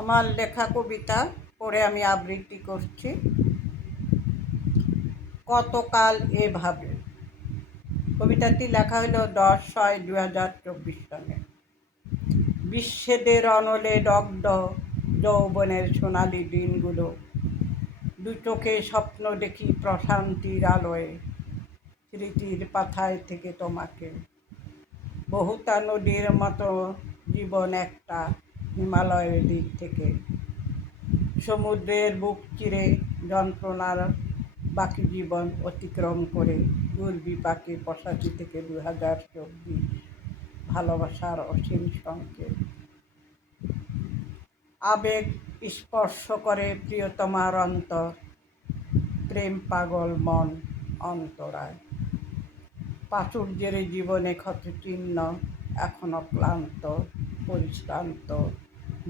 আমার লেখা কবিতা পড়ে আমি আবৃত্তি করছি। কতকাল এভাবে। কবিতাটি লেখা হলো 10/6/2024 সালে। বিচ্ছেদের অনলে দগ্ধ যৌবনের সোনালি দিনগুলো, দু চোখে স্বপ্ন দেখি প্রশান্তির আলোয়, স্মৃতির পাথায় থেকে তোমাকে। বহুতা নদীর মতো জীবন একটা হিমালয়ের দিক থেকে, সমুদ্রের বুক চিরে যন্ত্রণার বাকি জীবন অতিক্রম করে দুর্বিপাকে 85 থেকে 2024, ভালোবাসার অসীম সংকেত। আবেগ স্পর্শ করে প্রিয়তমার অন্তর, প্রেম পাগল মন অন্তরায়। প্রাচুর্যের জীবনে ক্ষতচিহ্ন এখনো ক্লান্ত পরিশ্রান্ত,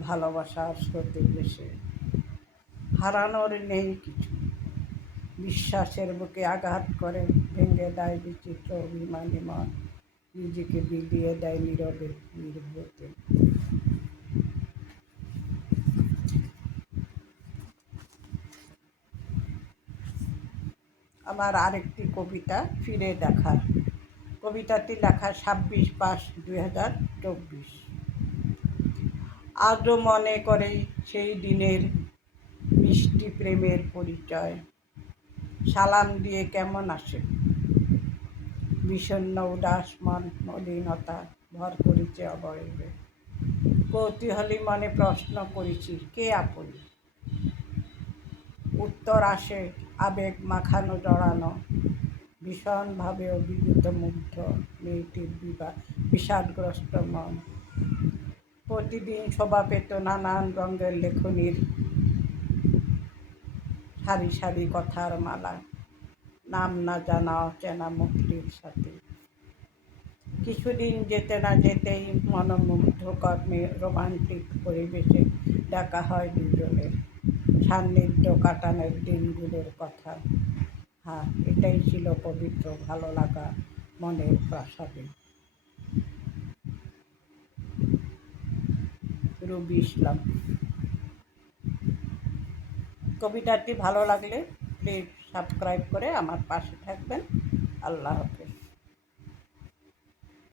ভালোবাসার স্রোতে ভেসে। হারানোর নেই কিছু, বিশ্বাসের বুকে আঘাত করে ভেঙে দেয় বিচিত্র অভিমানী মন, নিজেকে বিলিয়ে দেয় নীরবে নির্বোধে। আমার আরেকটি কবিতা ফিরে দেখা। কবিতাটি লেখা 26/5/2024। আজও মনে করে সেই দিনের মিষ্টি প্রেমের পরিচয়, সালাম দিয়ে কেমন আসে, বিষণ্ণ উদাস মন মলিনতা ভর করেছে অবয়বে। কৌতূহলী মনে প্রশ্ন করেছি কে আপন, উত্তর আসে আবেগ মাখানো জড়ানো, ভীষণভাবে অভিভূত মুগ্ধ মেয়েটির বিষাদগ্রস্ত মন। প্রতিদিন শোভা পেত নানান রঙের লেখনীর সারি সারি কথার মালা, নাম না জানা অচেনা মুক্তির সাথে। কিছুদিন যেতে না যেতেই মনোমুগ্ধকর রোমান্টিক পরিবেশে ডাকা হয় দুজনের, সান্নিধ্য কাটানোর দিনগুলোর কথা। হ্যাঁ, এটাই ছিল পবিত্র ভালো লাগা মনের প্রাসাদে। রবি ইসলাম। কবিতাটি ভালো লাগলে প্লিজ সাবস্ক্রাইব করে আমার পাশে থাকবেন। আল্লাহ হাফেজ।